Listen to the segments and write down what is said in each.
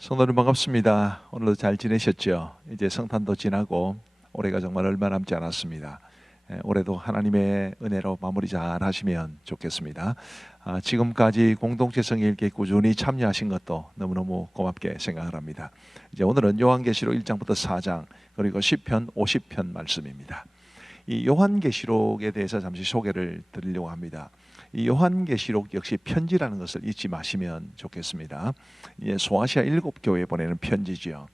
성도님 반갑습니다. 오늘도 잘 지내셨죠? 이제 성탄도 지나고 올해가 정말 얼마 남지 않았습니다. 올해도 하나님의 은혜로 마무리 잘 하시면 좋겠습니다. 지금까지 공동체 성일기에 꾸준히 참여하신 것도 너무너무 고맙게 생각을 합니다. 이제 오늘은 요한계시록 1장부터 4장 그리고 시편 50편 말씀입니다. 이 요한계시록에 대해서 잠시 소개를 드리려고 합니다. 이 요한계시록 역시 편지라는 것을 잊지 마시면 좋겠습니다. 소아시아 7교회에 보내는 편지지요.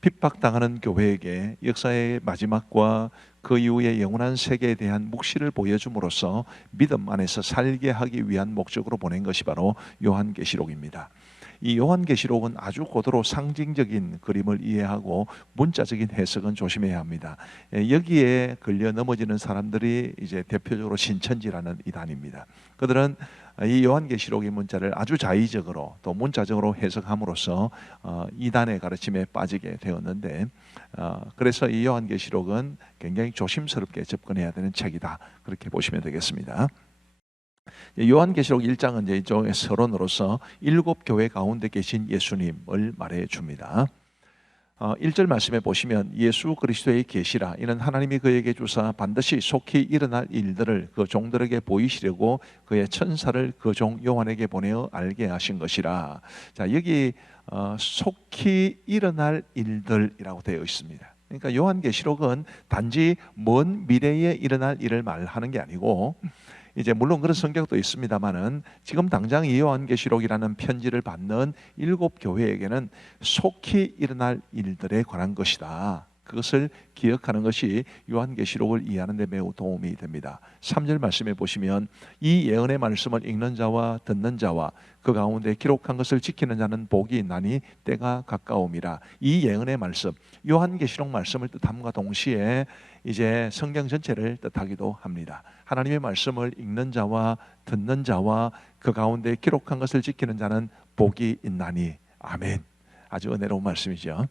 핍박당하는 교회에게 역사의 마지막과 그 이후의 영원한 세계에 대한 묵시를 보여줌으로써 믿음 안에서 살게 하기 위한 목적으로 보낸 것이 바로 요한계시록입니다. 이 요한계시록은 아주 고도로 상징적인 그림을 이해하고 문자적인 해석은 조심해야 합니다. 여기에 걸려 넘어지는 사람들이 이제 대표적으로 신천지라는 이단입니다. 그들은 이 요한계시록의 문자를 아주 자의적으로 또 문자적으로 해석함으로써 이단의 가르침에 빠지게 되었는데, 그래서 이 요한계시록은 굉장히 조심스럽게 접근해야 되는 책이다, 그렇게 보시면 되겠습니다. 요한계시록 1장은 이제 일종의 서론으로서 7교회 가운데 계신 예수님을 말해 줍니다. 1절 말씀에 보시면 예수 그리스도의 계시라, 이는 하나님이 그에게 주사 반드시 속히 일어날 일들을 그 종들에게 보이시려고 그의 천사를 그 종 요한에게 보내어 알게 하신 것이라. 자, 여기 속히 일어날 일들이라고 되어 있습니다. 그러니까 요한계시록은 단지 먼 미래에 일어날 일을 말하는 게 아니고, 이제 물론 그런 성격도 있습니다만은 지금 당장 이 요한계시록이라는 편지를 받는 7교회에게는 속히 일어날 일들에 관한 것이다, 그것을 기억하는 것이 요한계시록을 이해하는 데 매우 도움이 됩니다. 3절 말씀에 보시면 이 예언의 말씀을 읽는 자와 듣는 자와 그 가운데 기록한 것을 지키는 자는 복이 있나니 때가 가까움이라. 이 예언의 말씀, 요한계시록 말씀을 뜻함과 동시에 이제 성경 전체를 뜻하기도 합니다. 하나님의 말씀을 읽는 자와 듣는 자와 그 가운데 기록한 것을 지키는 자는 복이 있나니. 아멘. 아주 은혜로운 말씀이죠.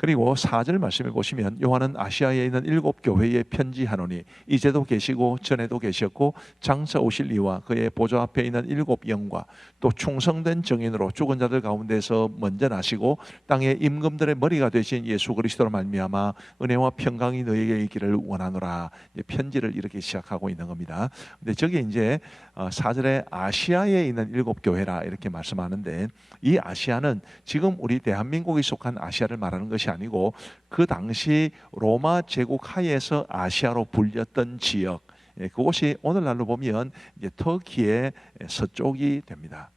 그리고 4절 말씀에 보시면 요한은 아시아에 있는 7교회에 편지하노니 이제도 계시고 전에도 계셨고 장차 오실 이와 그의 보좌 앞에 있는 7영과 또 충성된 증인으로 죽은 자들 가운데서 먼저 나시고 땅의 임금들의 머리가 되신 예수 그리스도로 말미암아 은혜와 평강이 너에게 있기를 원하노라. 이제 편지를 이렇게 시작하고 있는 겁니다. 근데 저기 이제 4절에 아시아에 있는 7교회라 이렇게 말씀하는데, 이 아시아는 지금 우리 대한민국이 속한 아시아를 말하는 것이 아니고 그 당시 로마 제국 하에서 아시아로 불렸던 지역, 그곳이 오늘날로 보면 이제 터키의 서쪽이 됩니다.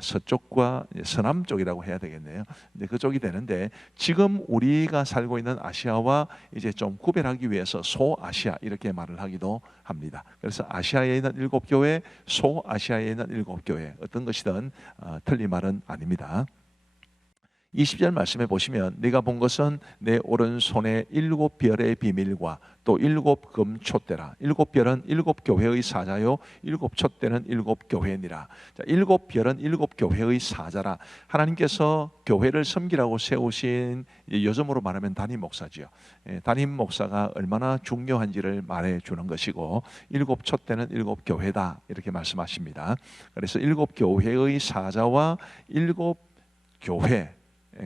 서쪽과 서남 쪽이라고 해야 되겠네요. 근데 그쪽이 되는데, 지금 우리가 살고 있는 아시아와 이제 좀 구별하기 위해서 소아시아 이렇게 말을 하기도 합니다. 그래서 아시아에 있는 7교회, 소아시아에 있는 7교회, 어떤 것이든 틀린 말은 아닙니다. 20절 말씀에 보시면 네가 본 것은 내 오른손에 7별의 비밀과 또 7금 촛대라. 7별은 7교회의 사자요 7촛대는 7교회니라. 자, 7별은 7교회의 사자라. 하나님께서 교회를 섬기라고 세우신, 요즘으로 말하면 담임 목사지요. 담임 목사가 얼마나 중요한지를 말해주는 것이고, 7촛대는 7교회다 이렇게 말씀하십니다. 그래서 7교회의 사자와 7교회,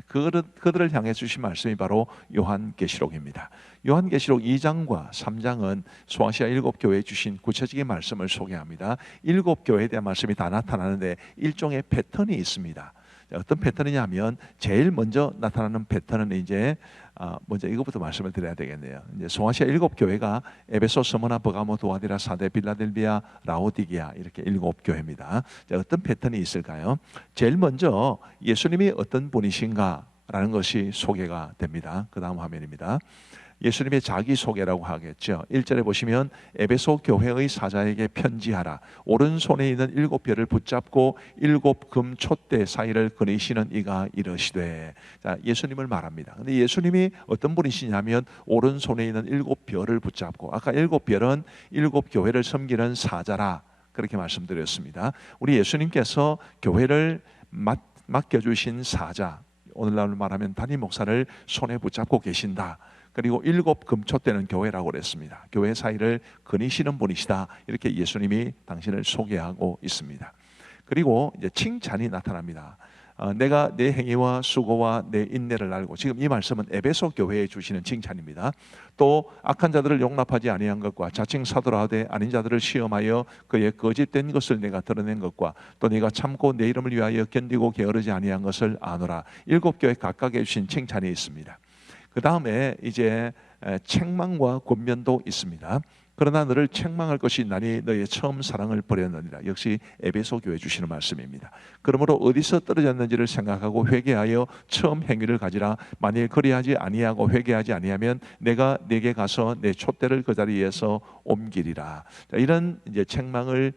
그들을 향해 주신 말씀이 바로 요한계시록입니다. 요한계시록 2장과 3장은 소아시아 7교회에 주신 구체적인 말씀을 소개합니다. 7교회에 대한 말씀이 다 나타나는데 일종의 패턴이 있습니다. 어떤 패턴이냐 하면, 제일 먼저 나타나는 패턴은 이제 먼저 이것부터 말씀을 드려야 되겠네요. 이제 소아시아 7교회가 에베소, 스무나, 버가모, 도아디라, 사데, 빌라델비아, 라오디게아 이렇게 7교회입니다. 어떤 패턴이 있을까요? 제일 먼저 예수님이 어떤 분이신가 라는 것이 소개가 됩니다. 그 다음 화면입니다. 예수님의 자기소개라고 하겠죠. 1절에 보시면 에베소 교회의 사자에게 편지하라. 오른손에 있는 7별을 붙잡고 7금 촛대 사이를 거니시는 이가 이르시되. 자, 예수님을 말합니다. 근데 예수님이 어떤 분이시냐면 오른손에 있는 7별을 붙잡고, 아까 7별은 7교회를 섬기는 사자라 그렇게 말씀드렸습니다. 우리 예수님께서 교회를 맡겨주신 사자, 오늘날 말하면 담임 목사를 손에 붙잡고 계신다. 그리고 7금초대는 교회라고 그랬습니다. 교회 사이를 거니시는 분이시다, 이렇게 예수님이 당신을 소개하고 있습니다. 그리고 이제 칭찬이 나타납니다. 내가 내 행위와 수고와 내 인내를 알고, 지금 이 말씀은 에베소 교회에 주시는 칭찬입니다. 또 악한 자들을 용납하지 아니한 것과 자칭 사도라 하되 아닌 자들을 시험하여 그의 거짓된 것을 내가 드러낸 것과 또 네가 참고 내 이름을 위하여 견디고 게으르지 아니한 것을 아노라. 7교회 각각에 주신 칭찬이 있습니다. 그 다음에 이제 책망과 권면도 있습니다. 그러나 너를 책망할 것이 나니 너의 처음 사랑을 버렸느니라. 역시 에베소 교회 주시는 말씀입니다. 그러므로 어디서 떨어졌는지를 생각하고 회개하여 처음 행위를 가지라. 만일 그리하지 아니하고 회개하지 아니하면 내가 네게 가서 내 촛대를 그 자리에서 옮기리라. 자, 이런 이제 책망을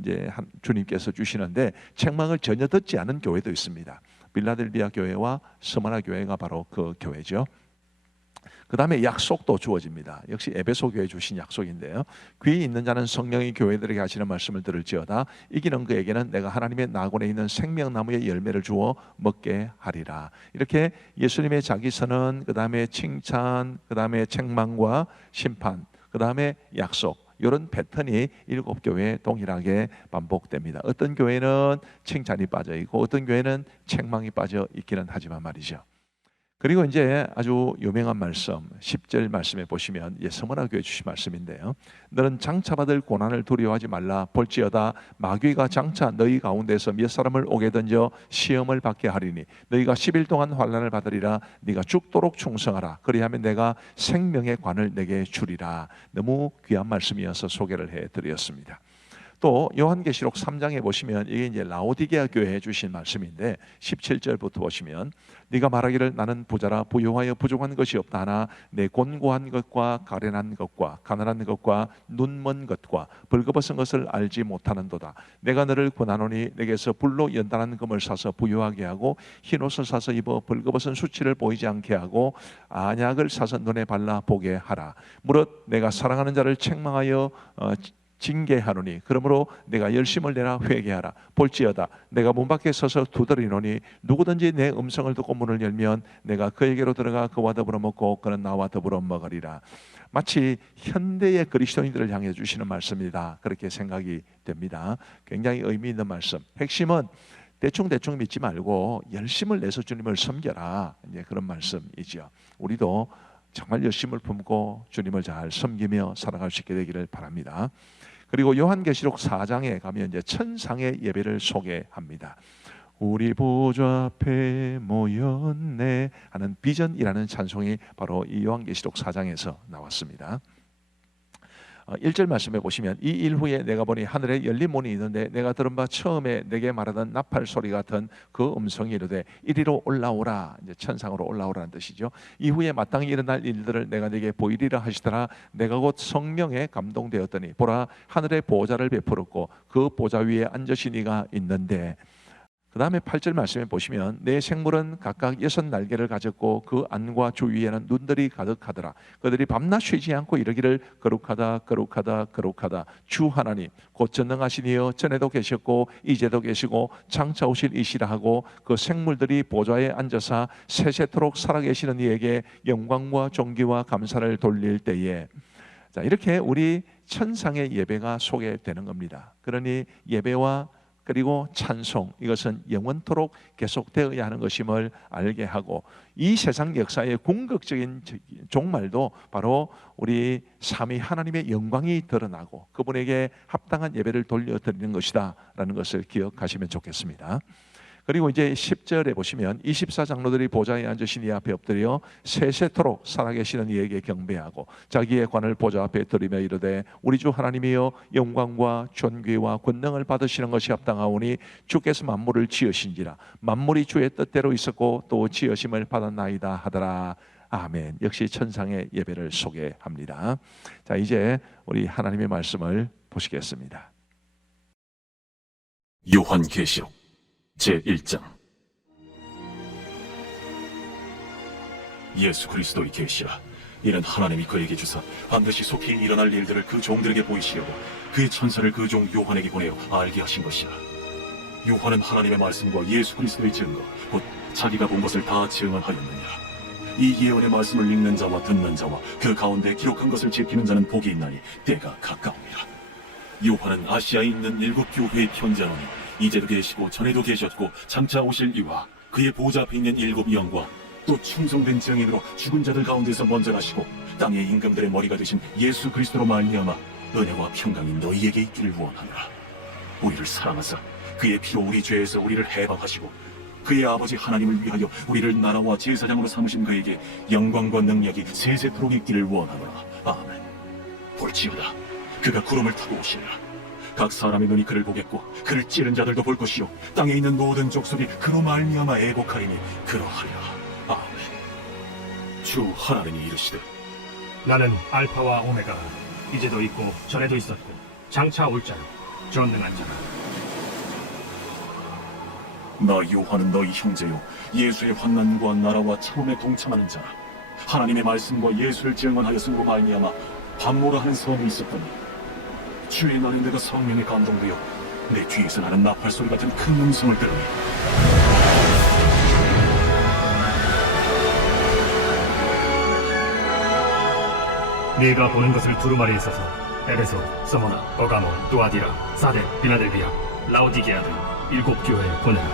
이제 주님께서 주시는데, 책망을 전혀 듣지 않은 교회도 있습니다. 빌라델비아 교회와 스마나 교회가 바로 그 교회죠. 그 다음에 약속도 주어집니다. 역시 에베소 교회 주신 약속인데요. 귀 있는 자는 성령이 교회들에게 하시는 말씀을 들을지어다. 이기는 그에게는 내가 하나님의 나곤에 있는 생명나무의 열매를 주어 먹게 하리라. 이렇게 예수님의 자기 선언, 그 다음에 칭찬, 그 다음에 책망과 심판, 그 다음에 약속, 이런 패턴이 7교회에 동일하게 반복됩니다. 어떤 교회는 칭찬이 빠져 있고 어떤 교회는 책망이 빠져 있기는 하지만 말이죠. 그리고 이제 아주 유명한 말씀, 10절 말씀에 보시면 스무나 교회 주신 말씀인데요. 너는 장차받을 고난을 두려워하지 말라. 볼지어다 마귀가 장차 너희 가운데서 몇 사람을 오게 던져 시험을 받게 하리니 너희가 10일 동안 환난을 받으리라. 네가 죽도록 충성하라. 그리하면 내가 생명의 관을 내게 주리라. 너무 귀한 말씀이어서 소개를 해드렸습니다. 또 요한계시록 3장에 보시면 이게 이제 라오디게아 교회에 주신 말씀인데 17절부터 보시면 네가 말하기를 나는 부자라 부유하여 부족한 것이 없다 하나 내 곤고한 것과 가련한 것과 가난한 것과 눈먼 것과 벌거벗은 것을 알지 못하는도다. 내가 너를 권하노니 내게서 불로 연단한 금을 사서 부유하게 하고 흰옷을 사서 입어 벌거벗은 수치를 보이지 않게 하고 안약을 사서 눈에 발라 보게 하라. 무릇 내가 사랑하는 자를 책망하여 징계하노니 그러므로 내가 열심을 내라 회개하라. 볼지어다 내가 문 밖에 서서 두드리노니 누구든지 내 음성을 듣고 문을 열면 내가 그에게로 들어가 그와 더불어 먹고 그는 나와 더불어 먹으리라. 마치 현대의 그리스도인들을 향해 주시는 말씀이다, 그렇게 생각이 됩니다. 굉장히 의미 있는 말씀. 핵심은 대충 믿지 말고 열심을 내서 주님을 섬겨라, 이제 그런 말씀이죠. 우리도 정말 열심을 품고 주님을 잘 섬기며 살아갈 수 있게 되기를 바랍니다. 그리고 요한계시록 4장에 가면 이제 천상의 예배를 소개합니다. 우리 보좌 앞에 모였네 하는 비전이라는 찬송이 바로 이 요한계시록 4장에서 나왔습니다. 1절 말씀해 보시면 이 일 후에 내가 보니 하늘에 열린 문이 있는데 내가 들은 바 처음에 내게 말하던 나팔 소리 같은 그 음성이 이르되 이리로 올라오라. 이제 천상으로 올라오라는 뜻이죠. 이후에 마땅히 일어날 일들을 내가 네게 보이리라 하시더라. 내가 곧 성령에 감동되었더니 보라 하늘에 보좌를 베풀었고 그 보좌 위에 앉으신 이가 있는데, 그 다음에 8절 말씀에 보시면 내 생물은 각각 6날개를 가졌고 그 안과 주위에는 눈들이 가득하더라. 그들이 밤낮 쉬지 않고 이르기를 거룩하다 거룩하다 거룩하다 주 하나님 곧 전능하신 이여 전에도 계셨고 이제도 계시고 장차 오실 이시라 하고 그 생물들이 보좌에 앉아서 세세토록 살아계시는 이에게 영광과 존귀와 감사를 돌릴 때에, 자, 이렇게 우리 천상의 예배가 소개되는 겁니다. 그러니 예배와 그리고 찬송, 이것은 영원토록 계속되어야 하는 것임을 알게 하고, 이 세상 역사의 궁극적인 종말도 바로 우리 삼위 하나님의 영광이 드러나고 그분에게 합당한 예배를 돌려드리는 것이다 라는 것을 기억하시면 좋겠습니다. 그리고 이제 10절에 보시면 24장로들이 보좌에 앉으신 이 앞에 엎드려 세세토록 살아계시는 이에게 경배하고 자기의 관을 보좌 앞에 들이며 이르되 우리 주 하나님이여 영광과 존귀와 권능을 받으시는 것이 합당하오니 주께서 만물을 지으신지라. 만물이 주의 뜻대로 있었고 또 지으심을 받았나이다 하더라. 아멘. 역시 천상의 예배를 소개합니다. 자, 이제 우리 하나님의 말씀을 보시겠습니다. 요한계시록 제1장. 예수 그리스도의 계시라. 이는 하나님이 그에게 주사 반드시 속히 일어날 일들을 그 종들에게 보이시려고 그의 천사를 그 종 요한에게 보내어 알게 하신 것이라. 요한은 하나님의 말씀과 예수 그리스도의 증거 곧 자기가 본 것을 다 증언하였느니라. 이 예언의 말씀을 읽는 자와 듣는 자와 그 가운데 기록한 것을 지키는 자는 복이 있나니 때가 가까우니라. 요한은 아시아에 있는 7 교회에 편지하노니 이제도 계시고 전에도 계셨고 장차 오실 이와 그의 보좌 앞에 있는 일곱 영과 또 충성된 증인으로 죽은 자들 가운데서 먼저 가시고 땅의 임금들의 머리가 되신 예수 그리스도로 말미암아 은혜와 평강이 너희에게 있기를 원하노라. 우리를 사랑하사 그의 피로 우리 죄에서 우리를 해방하시고 그의 아버지 하나님을 위하여 우리를 나라와 제사장으로 삼으신 그에게 영광과 능력이 세세토록 있기를 원하노라. 아멘. 볼지어다 그가 구름을 타고 오시리라. 각 사람의 눈이 그를 보겠고 그를 찌른 자들도 볼 것이요 땅에 있는 모든 족속이 그로 말미암아 애곡하리니 그러하리라. 아멘. 주 하나님이 이르시되 나는 알파와 오메가, 이제도 있고 전에도 있었고 장차 올 자요 전능한 자라. 나 요한은 너희 형제요 예수의 환난과 나라와 참음에 동참하는 자라. 하나님의 말씀과 예수를 증언하였음으로 말미암아 밤모라 하는 섬이 있었더니 주의 날에 내가 성령에 감동되어 내 뒤에서 나는 나팔 소리 같은 큰 음성을 들으니 네가 보는 것을 두루마리에 써서 에베소, 서머나, 버가모, 두아디라, 사데, 빌라델비아, 라오디게아 등 일곱 교회에 보내라.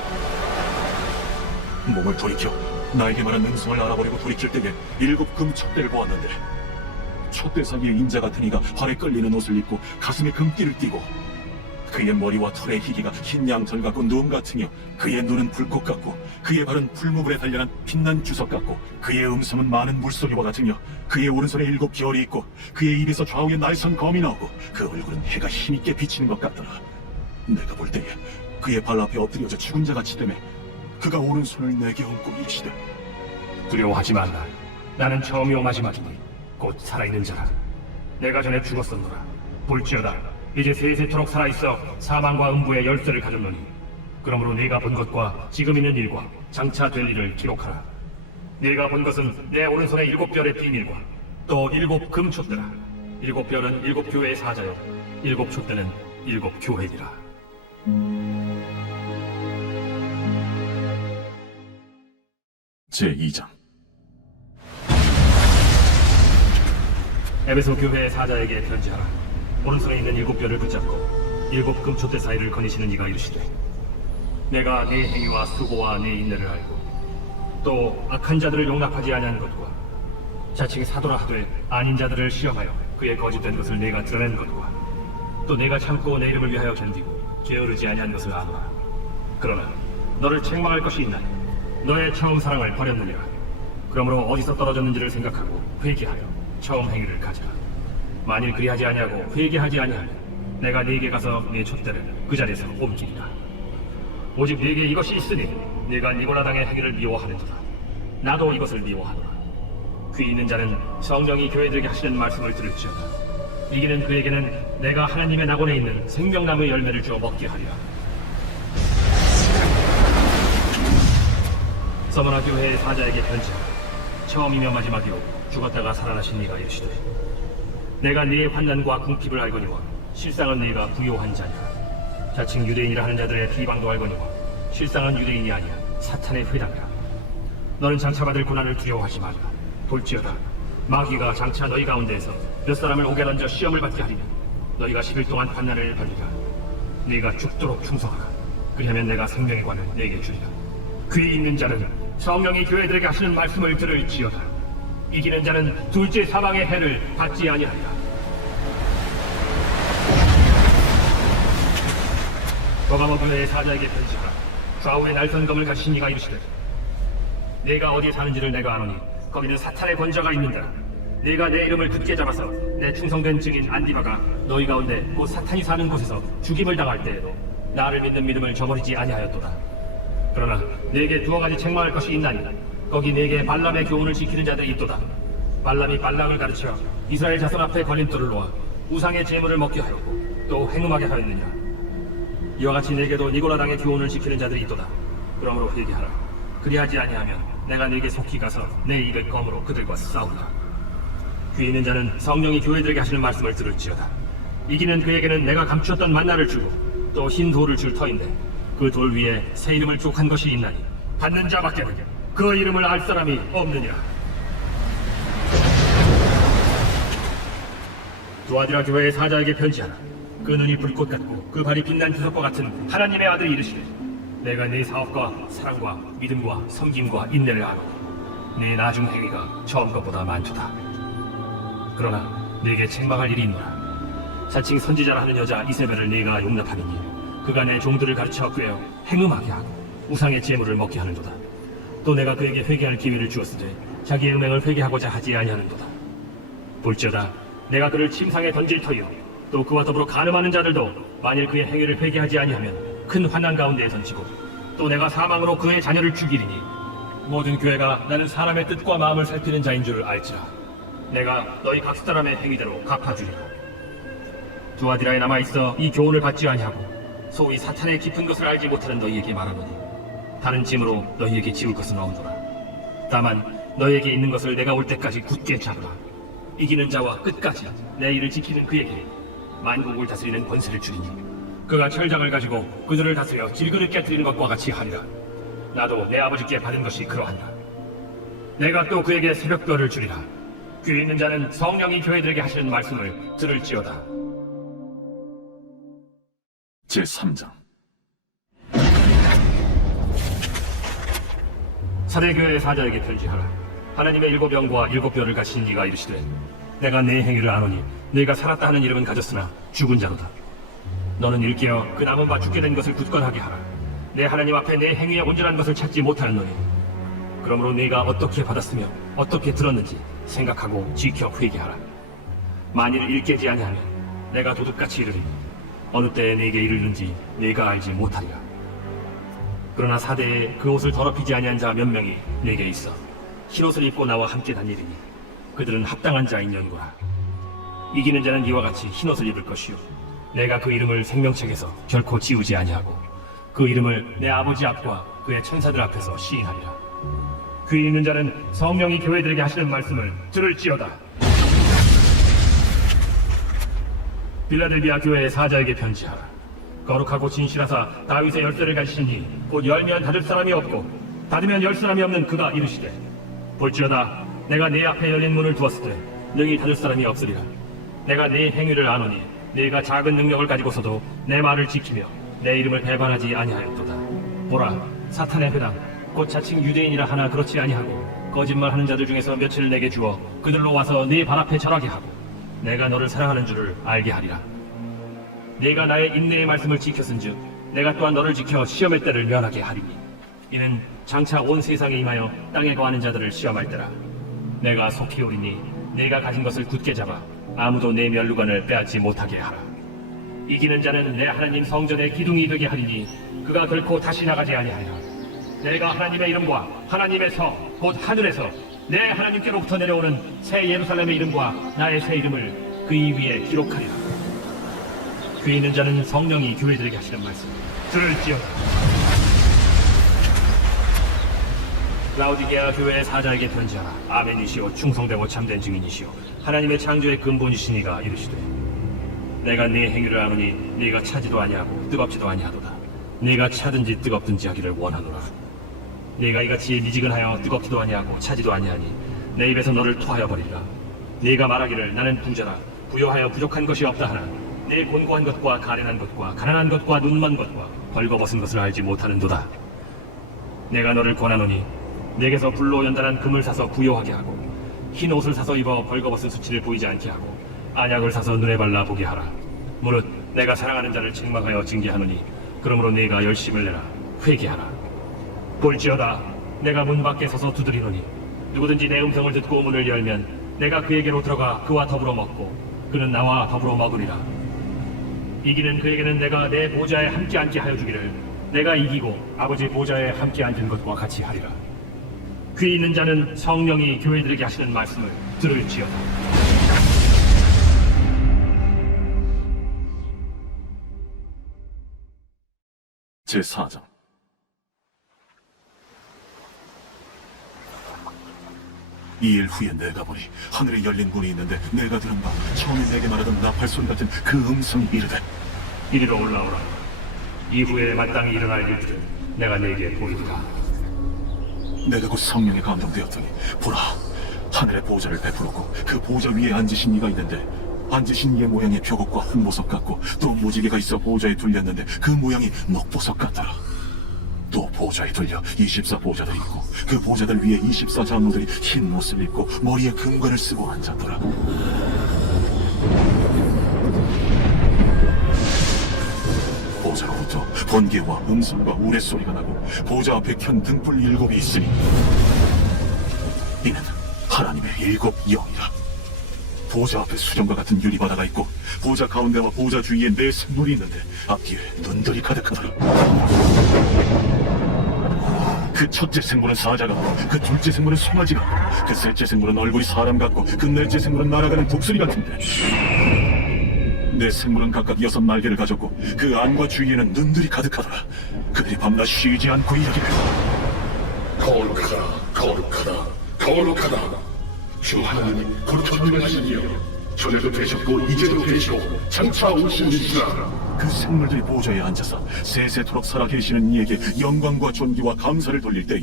몸을 돌이켜 나에게 말한 음성을 알아버리고 돌이킬 때에 일곱 금 촛대를 보았는데 촛대 사이에 인자 같은 이가 발에 끌리는 옷을 입고 가슴에 금띠를 띠고 그의 머리와 털의 희기가 흰 양털 같고 눈 같으며 그의 눈은 불꽃 같고 그의 발은 풀무불에 단련한 빛난 주석 같고 그의 음성은 많은 물소리와 같으며 그의 오른손에 일곱 별이 있고 그의 입에서 좌우에 날선 검이 나오고 그 얼굴은 해가 힘있게 비치는 것 같더라. 내가 볼 때에 그의 발 앞에 엎드려져 죽은 자 같이 되매 그가 오른손을 내게 얹고 이르시되 두려워하지 말라. 나는 처음이요 마지막이니 곧 살아있는 자라. 내가 전에 죽었었노라. 볼지어다 이제 세세토록 살아있어 사망과 음부의 열쇠를 가졌노니 그러므로 네가 본 것과 지금 있는 일과 장차 될 일을 기록하라. 네가 본 것은 내 오른손에 일곱 별의 비밀과 또 일곱 금촛대라. 일곱 별은 일곱 교회의 사자요 일곱 촛대는 일곱 교회니라. 제2장 에베소 교회의 사자에게 편지하라. 오른손에 있는 일곱 별을 붙잡고 일곱 금촛대 사이를 거니시는 이가 이르시되 내가 네 행위와 수고와 네 인내를 알고 또 악한 자들을 용납하지 아니한 것과 자칭 사도라 하되 아닌 자들을 시험하여 그의 거짓된 것을 내가 드러낸 것과 또 내가 참고 내 이름을 위하여 견디고 게으르지 아니한 것을 아노라. 그러나 너를 책망할 것이 있나니 너의 처음 사랑을 버렸느니라. 그러므로 어디서 떨어졌는지를 생각하고 회개하여 처음 행위를 가져라. 만일 그리하지 아니하고 회개하지 아니하면 내가 네게 가서 네 촛대를 그 자리에서 옮기리라. 오직 네게 이것이 있으니 네가 니고라당의 행위를 미워하는도다. 나도 이것을 미워하노라. 귀 있는 자는 성령이 교회들에게 하시는 말씀을 들을지어다. 이기는 그에게는 내가 하나님의 낙원에 있는 생명나무의 열매를 주어 먹게 하리라. 서머나 교회의 사자에게 편지하라. 처음이며 마지막이요 죽었다가 살아나신 이가 이르시되 내가 네의 환난과 궁핍을 알거니와 실상은 네가 부요한 자니라. 자칭 유대인이라 하는 자들의 비방도 알거니와 실상은 유대인이 아니야 사탄의 회당이라. 너는 장차 받을 고난을 두려워하지 말라. 볼지어다 마귀가 장차 너희 가운데에서 몇 사람을 옥에 던져 시험을 받게 하리면 너희가 10일 동안 환난을 받으리라. 네가 죽도록 충성하라. 그리하면 내가 생명의 관을 네게 주리라. 귀 있는 자는 성령이 교회들에게 하시는 말씀을 들을지어다. 이기는 자는 둘째 사망의 해를 받지 아니하리라. 버가모 교회의 사자에게 편지하라. 좌우에 날선 검을 가지신 이가 이르시되 네가 어디에 사는지를 내가 아노니 거기는 사탄의 권자가 있는다. 네가 내 이름을 굳게 잡아서 내 충성된 증인 안디바가 너희 가운데 곧 사탄이 사는 곳에서 죽임을 당할 때에도 나를 믿는 믿음을 저버리지 아니하였도다. 그러나 네게 두어 가지 책망할 것이 있나니 거기 네게 발람의 교훈을 지키는 자들이 있도다. 발람이 발락을 가르쳐 이스라엘 자손 앞에 걸림돌을 놓아 우상의 제물을 먹게 하였고 또 행음하게 하였느냐. 이와 같이 네게도 니고라당의 교훈을 지키는 자들이 있도다. 그러므로 회개하라. 그리하지 아니하면 내가 네게 속히 가서 내 입의 검으로 그들과 싸우리라. 귀 있는 자는 성령이 교회들에게 하시는 말씀을 들을지어다. 이기는 그에게는 내가 감추었던 만나를 주고 또 흰 돌을 줄 터인데 그 돌 위에 새 이름을 족한 것이 있나니 받는 자밖에는 그 이름을 알 사람이 없느니라. 두아디라 교회의 사자에게 편지하라. 그 눈이 불꽃 같고 그 발이 빛난 주석과 같은 하나님의 아들이 이르시되 내가 네 사업과 사랑과 믿음과 섬김과 인내를 아노니 네 나중 행위가 처음 것보다 많도다. 그러나 네게 책망할 일이 있노라. 자칭 선지자라 하는 여자 이세벨을 네가 용납하느니 그가 내 종들을 가르쳐 꾀어 행음하게 하고 우상의 제물을 먹게 하는도다. 또 내가 그에게 회개할 기회를 주었으되 자기의 음행을 회개하고자 하지 아니하는도다. 볼지어다 내가 그를 침상에 던질 터이요 또 그와 더불어 간음하는 자들도 만일 그의 행위를 회개하지 아니하면 큰 환난 가운데에 던지고 또 내가 사망으로 그의 자녀를 죽이리니 모든 교회가 나는 사람의 뜻과 마음을 살피는 자인 줄 알지라. 내가 너희 각 사람의 행위대로 갚아주리라. 두아디라에 남아있어 이 교훈을 받지 아니하고 소위 사탄의 깊은 것을 알지 못하는 너희에게 말하노니 다른 짐으로 너희에게 지울 것은 없노라. 다만 너희에게 있는 것을 내가 올 때까지 굳게 잡으라. 이기는 자와 끝까지 내 일을 지키는 그에게 만국을 다스리는 권세를 주리니 그가 철장을 가지고 그들을 다스려 질그릇 깨뜨리는 것과 같이 하리라. 나도 내 아버지께 받은 것이 그러하니라. 내가 또 그에게 새벽별을 주리라. 귀 있는 자는 성령이 교회들에게 하시는 말씀을 들을지어다. 제3장. 사대교회의 사자에게 편지하라. 하나님의 7영과 7별을 가진 이가 이르시되 내가 네 행위를 아노니 네가 살았다 하는 이름은 가졌으나 죽은 자로다. 너는 일깨어 그 남은 바 죽게 된 것을 굳건하게 하라. 내 하나님 앞에 내 행위의 온전한 것을 찾지 못하는노니 그러므로 네가 어떻게 받았으며 어떻게 들었는지 생각하고 지켜 회개하라. 만일 일깨지 아니하면 내가 도둑같이 이르리니 어느 때에 네게 이르는지 네가 알지 못하리라. 그러나 사대에 그 옷을 더럽히지 아니한 자 몇 명이 네게 있어 흰옷을 입고 나와 함께 다니리니 그들은 합당한 자인 연고라. 이기는 자는 이와 같이 흰옷을 입을 것이요 내가 그 이름을 생명책에서 결코 지우지 아니하고 그 이름을 내 아버지 앞과 그의 천사들 앞에서 시인하리라. 귀 있는 자는 성령이 교회들에게 하시는 말씀을 들을지어다. 빌라델비아 교회의 사자에게 편지하라. 거룩하고 진실하사 다윗의 열쇠를 가지시니 곧 열면 닫을 사람이 없고 닫으면 열 사람이 없는 그가 이르시되 볼지어다 내가 네 앞에 열린 문을 두었을 때 능히 닫을 사람이 없으리라. 내가 네 행위를 아노니 네가 작은 능력을 가지고서도 내 말을 지키며 내 이름을 배반하지 아니하였도다. 보라 사탄의 회당 곧 자칭 유대인이라 하나 그렇지 아니하고 거짓말하는 자들 중에서 며칠 내게 주어 그들로 와서 네 발 앞에 절하게 하고 내가 너를 사랑하는 줄을 알게 하리라. 네가 나의 인내의 말씀을 지켰은즉 내가 또한 너를 지켜 시험의 때를 면하게 하리니 이는 장차 온 세상에 임하여 땅에 거하는 자들을 시험할 때라. 내가 속히 오리니 네가 가진 것을 굳게 잡아 아무도 내 면류관을 빼앗지 못하게 하라. 이기는 자는 내 하나님 성전의 기둥이 되게 하리니 그가 결코 다시 나가지 아니하리라. 내가 하나님의 이름과 하나님의 성 곧 하늘에서 내 하나님께로부터 내려오는 새 예루살렘의 이름과 나의 새 이름을 그 이 위에 기록하리라. 귀 있는 자는 성령이 교회들에게 하시는 말씀 들을지어다. 라우디게아 교회의 사자에게 편지하라. 아멘이시오 충성되고 참된 증인이시오 하나님의 창조의 근본이시니가 이르시되 내가 네 행위를 아노니 네가 차지도 아니하고 뜨겁지도 아니하도다. 네가 차든지 뜨겁든지 하기를 원하노라. 네가 이같이 미지근하여 뜨겁지도 아니하고 차지도 아니하니 내 입에서 너를 토하여 버리리라. 네가 말하기를 나는 부자라 부요하여 부족한 것이 없다 하나 내 곤고한 것과 가련한 것과 가난한 것과 눈먼 것과 벌거벗은 것을 알지 못하는도다. 내가 너를 권하노니 내게서 불로 연단한 금을 사서 부요하게 하고 흰 옷을 사서 입어 벌거벗은 수치를 보이지 않게 하고 안약을 사서 눈에 발라 보게 하라. 무릇 내가 사랑하는 자를 책망하여 징계하노니 그러므로 네가 열심을 내라 회개하라. 볼지어다 내가 문 밖에 서서 두드리노니 누구든지 내 음성을 듣고 문을 열면 내가 그에게로 들어가 그와 더불어 먹고 그는 나와 더불어 먹으리라. 이기는 그에게는 내가 내 보좌에 함께 앉게 하여 주기를 내가 이기고 아버지 보좌에 함께 앉은 것과 같이 하리라. 귀 있는 자는 성령이 교회들에게 하시는 말씀을 들을지어다. 제4장. 이 일 후에 내가 보니 하늘에 열린 문이 있는데 내가 들은 바 처음에 내게 말하던 나팔소리 같은 그 음성이 이르되 이리로 올라오라. 이후에 마땅히 일어날 일들을 내가 네게 보이리라. 내가 곧 성령에 감동되었더니 보라 하늘의 보좌를 베풀었고 그 보좌 위에 앉으신 이가 있는데 앉으신 이의 모양이 벽옥과 홍보석 같고 또 무지개가 있어 보좌에 둘렸는데 그 모양이 녹보석 같더라. 또 보좌에 둘려 24 보좌들이 있고 그 보좌들 위에 24 장로들이 흰 옷을 입고 머리에 금관을 쓰고 앉았더라. 보좌로부터 번개와 음성과 우레소리가 나고 보좌 앞에 켠 등불 7이 있으니 이는 하나님의 7 영이라. 보좌 앞에 수정과 같은 유리바다가 있고 보좌 가운데와 보좌 주위에 4 생물이 있는데 앞뒤에 눈들이 가득하더라. 그 첫째 생물은 사자 같고 그 둘째 생물은 송아지 같고 그 셋째 생물은 얼굴이 사람 같고 그 넷째 생물은 날아가는 독수리 같은데 4 생물은 각각 6 날개를 가졌고 그 안과 주위에는 눈들이 가득하더라. 그들이 밤낮 쉬지 않고 이르기를 거룩하다, 거룩하다, 거룩하다. 주 하나님 곧 전능하시니여, 전에도 되셨고 이제도 되시고 장차 오시니시라. 그 생물들이 보좌에 앉아서 세세토록 살아계시는 이에게 영광과 존귀와 감사를 돌릴 때에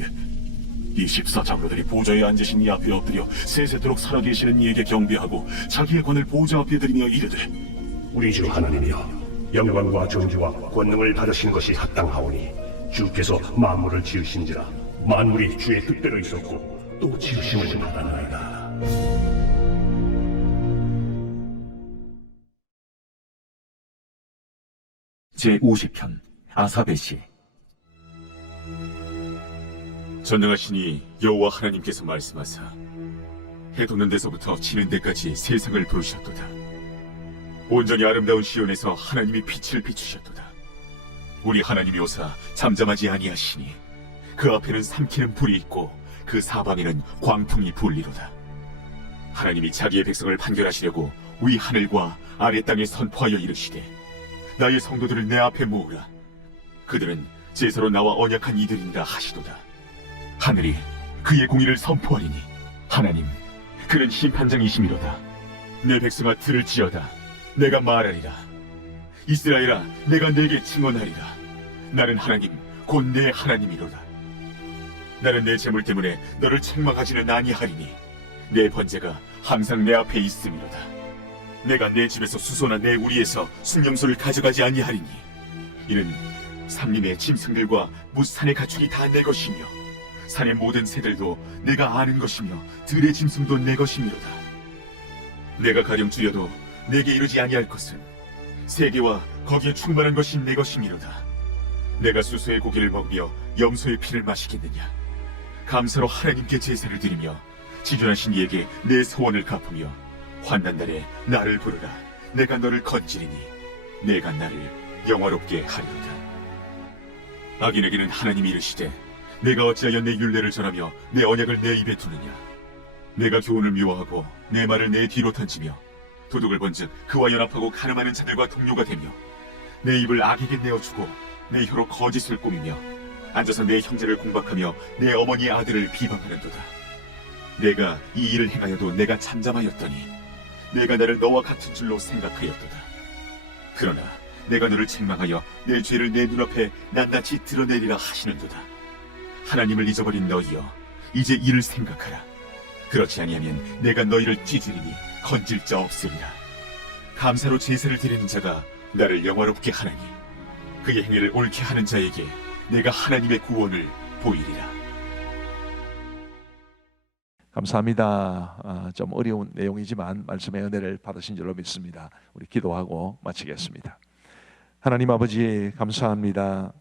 24 장로들이 보좌에 앉으신 이 앞에 엎드려 세세토록 살아계시는 이에게 경배하고 자기의 권을 보좌 앞에 드리며 이르되 우리 주 하나님이여, 영광과 존귀와 권능을 받으신 것이 합당하오니 주께서 만물을 지으신지라 만물이 주의 뜻대로 있었고 또 지으심을 받았나이다. 제50편 아사베 시. 전능하시니 여호와 하나님께서 말씀하사 해 돋는 데서부터 지는 데까지 세상을 부르셨도다. 온전히 아름다운 시온에서 하나님이 빛을 비추셨도다. 우리 하나님이 오사 잠잠하지 아니하시니 그 앞에는 삼키는 불이 있고 그 사방에는 광풍이 불리로다. 하나님이 자기의 백성을 판결하시려고 위 하늘과 아래 땅에 선포하여 이르시되 나의 성도들을 내 앞에 모으라. 그들은 제사로 나와 언약한 이들인가 하시도다. 하늘이 그의 공의를 선포하리니 하나님 그는 심판장이시미로다. 내 백성아 들을지어다. 내가 말하리라. 이스라엘아 내가 내게 증언하리라. 나는 하나님 곧 내 하나님이로다. 나는 내 재물 때문에 너를 책망하지는 아니하리니 내 번제가 항상 내 앞에 있음이로다. 내가 내 집에서 수소나 내 우리에서 순념소를 가져가지 아니하리니 이는 산림의 짐승들과 무산의 가축이 다 내 것이며 산의 모든 새들도 내가 아는 것이며 들의 짐승도 내 것이미로다. 내가 가령 줄여도 내게 이르지 아니할 것은 세계와 거기에 충만한 것이 내 것이미로다. 내가 수소의 고기를 먹으며 염소의 피를 마시겠느냐. 감사로 하나님께 제사를 드리며 지존하신 이에게 내 소원을 갚으며 환난날에 나를 부르라. 내가 너를 건지리니 내가 나를 영화롭게 하리로다. 악인에게는 하나님이 이르시되 내가 어찌하여 내 율례를 전하며 내 언약을 내 입에 두느냐. 내가 교훈을 미워하고 내 말을 내 뒤로 던지며 도둑을 본즉 그와 연합하고 가늠하는 자들과 동료가 되며 내 입을 악에게 내어주고 내 혀로 거짓을 꾸미며 앉아서 내 형제를 공박하며 내 어머니의 아들을 비방하는도다. 내가 이 일을 행하여도 내가 잠잠하였더니 내가 나를 너와 같은 줄로 생각하였도다. 그러나 내가 너를 책망하여 내 죄를 내 눈앞에 낱낱이 드러내리라 하시는도다. 하나님을 잊어버린 너희여 이제 이를 생각하라. 그렇지 아니하면 내가 너희를 찢으리니 건질 자 없으리라. 감사로 제사를 드리는 자가 나를 영화롭게 하나니 그의 행위를 옳게 하는 자에게 내가 하나님의 구원을 보이리라. 감사합니다. 좀 어려운 내용이지만 말씀의 은혜를 받으신 줄로 믿습니다. 우리 기도하고 마치겠습니다. 하나님 아버지 감사합니다.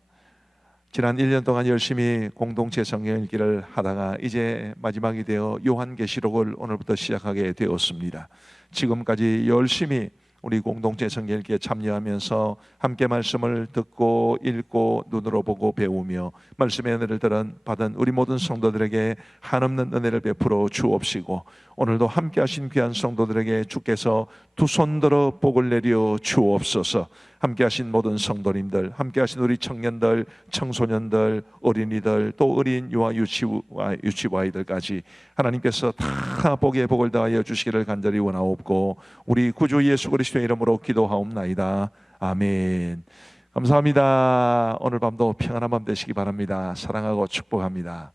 지난 1년 동안 열심히 공동체 성경 읽기를 하다가 이제 마지막이 되어 요한계시록을 오늘부터 시작하게 되었습니다. 지금까지 열심히 우리 공동체 성경 읽기에 참여하면서 함께 말씀을 듣고 읽고 눈으로 보고 배우며 말씀의 은혜를 받은 우리 모든 성도들에게 한없는 은혜를 베풀어 주옵시고 오늘도 함께 하신 귀한 성도들에게 주께서 두 손 들어 복을 내려 주옵소서. 함께 하신 모든 성도님들, 함께 하신 우리 청년들, 청소년들, 어린이들, 또 어린 유아 유치부 아이들까지 하나님께서 다 복의 복을 다하여 주시기를 간절히 원하옵고 우리 구주 예수 그리스도의 이름으로 기도하옵나이다. 아멘. 감사합니다. 오늘 밤도 평안한 밤 되시기 바랍니다. 사랑하고 축복합니다.